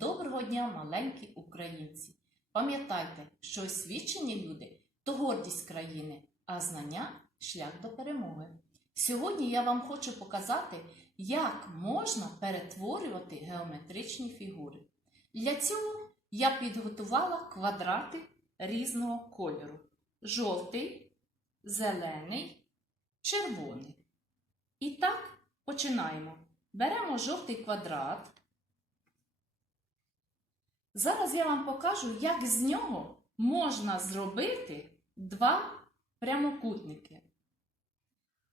Доброго дня, маленькі українці! Пам'ятайте, що освічені люди то гордість країни, а знання шлях до перемоги. Сьогодні я вам хочу показати, як можна перетворювати геометричні фігури. Для цього я підготувала квадрати різного кольору: жовтий, зелений, червоний. І так починаємо. Беремо жовтий квадрат. Зараз я вам покажу, як з нього можна зробити два прямокутники.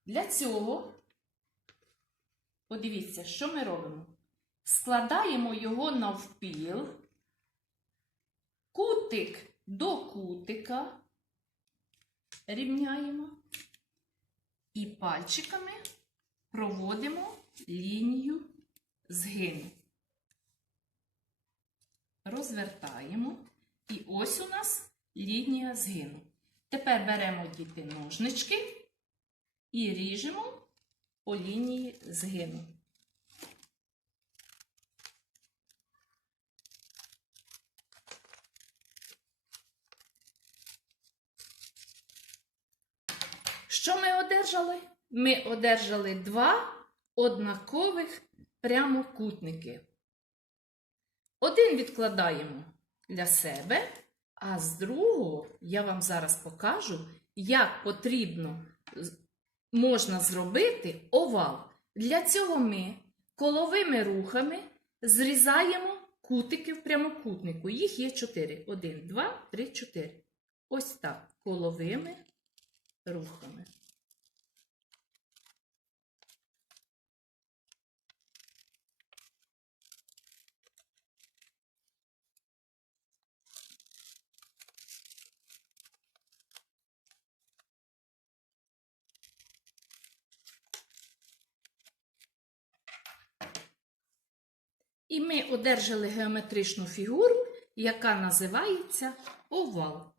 Для цього, подивіться, що ми робимо. Складаємо його навпіл, кутик до кутика, рівняємо і пальчиками проводимо лінію згину. Розвертаємо. І ось у нас лінія згину. Тепер беремо діти ножнички і ріжемо по лінії згину. Що ми одержали? Ми одержали два однакових прямокутники. Один відкладаємо для себе, а з другого я вам зараз покажу, як потрібно можна зробити овал. Для цього ми коловими рухами зрізаємо кутики в прямокутнику. Їх є чотири. Один, два, три, чотири. Ось так. Коловими рухами. І ми одержали геометричну фігуру, яка називається овал.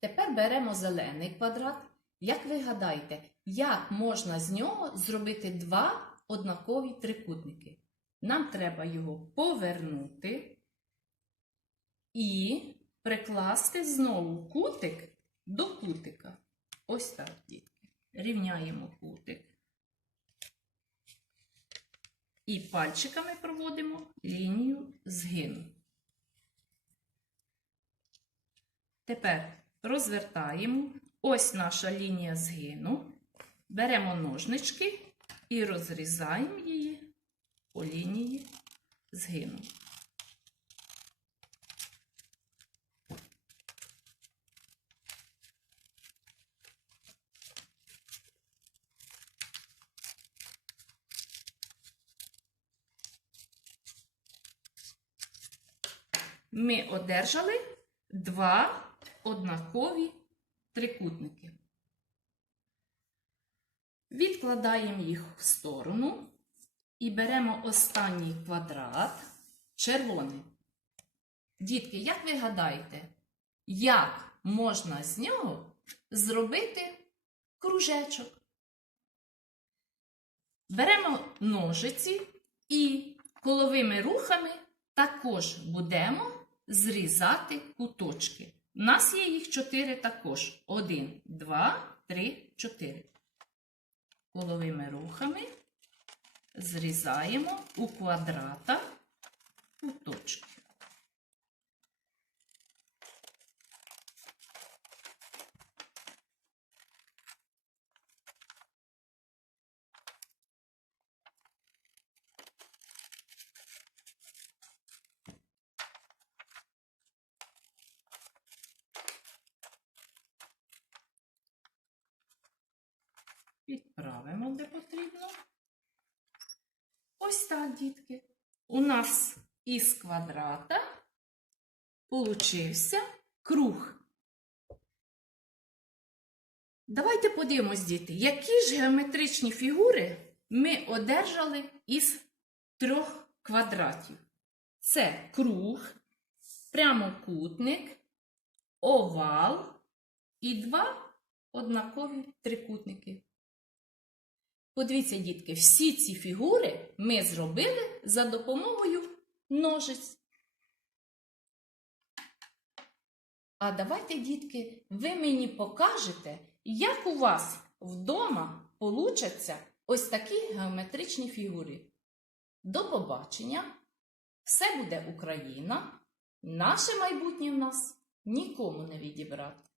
Тепер беремо зелений квадрат. Як ви гадаєте, як можна з нього зробити два однакові трикутники? Нам треба його повернути і прикласти знову кутик до кутика. Ось так, дітки. Рівняємо кутик. І пальчиками проводимо лінію згину. Тепер розвертаємо. Ось наша лінія згину. Беремо ножнички і розрізаємо її по лінії згину. Ми одержали два однакові трикутники. Відкладаємо їх в сторону і беремо останній квадрат червоний. Дітки, як ви гадаєте, як можна з нього зробити кружечок? Беремо ножиці і коловими рухами також будемо зрізати куточки. У нас є їх чотири також. Один, два, три, чотири. Коловими рухами зрізаємо у квадрата куточки. Відправимо, де потрібно. Ось так, дітки. У нас із квадрата получився круг. Давайте подивимось, діти, які ж геометричні фігури ми одержали із трьох квадратів. Це круг, прямокутник, овал і два однакові трикутники. Подивіться, дітки, всі ці фігури ми зробили за допомогою ножиць. А давайте, дітки, ви мені покажете, як у вас вдома получаться ось такі геометричні фігури. До побачення! Все буде Україна. Наше майбутнє в нас нікому не відібрати.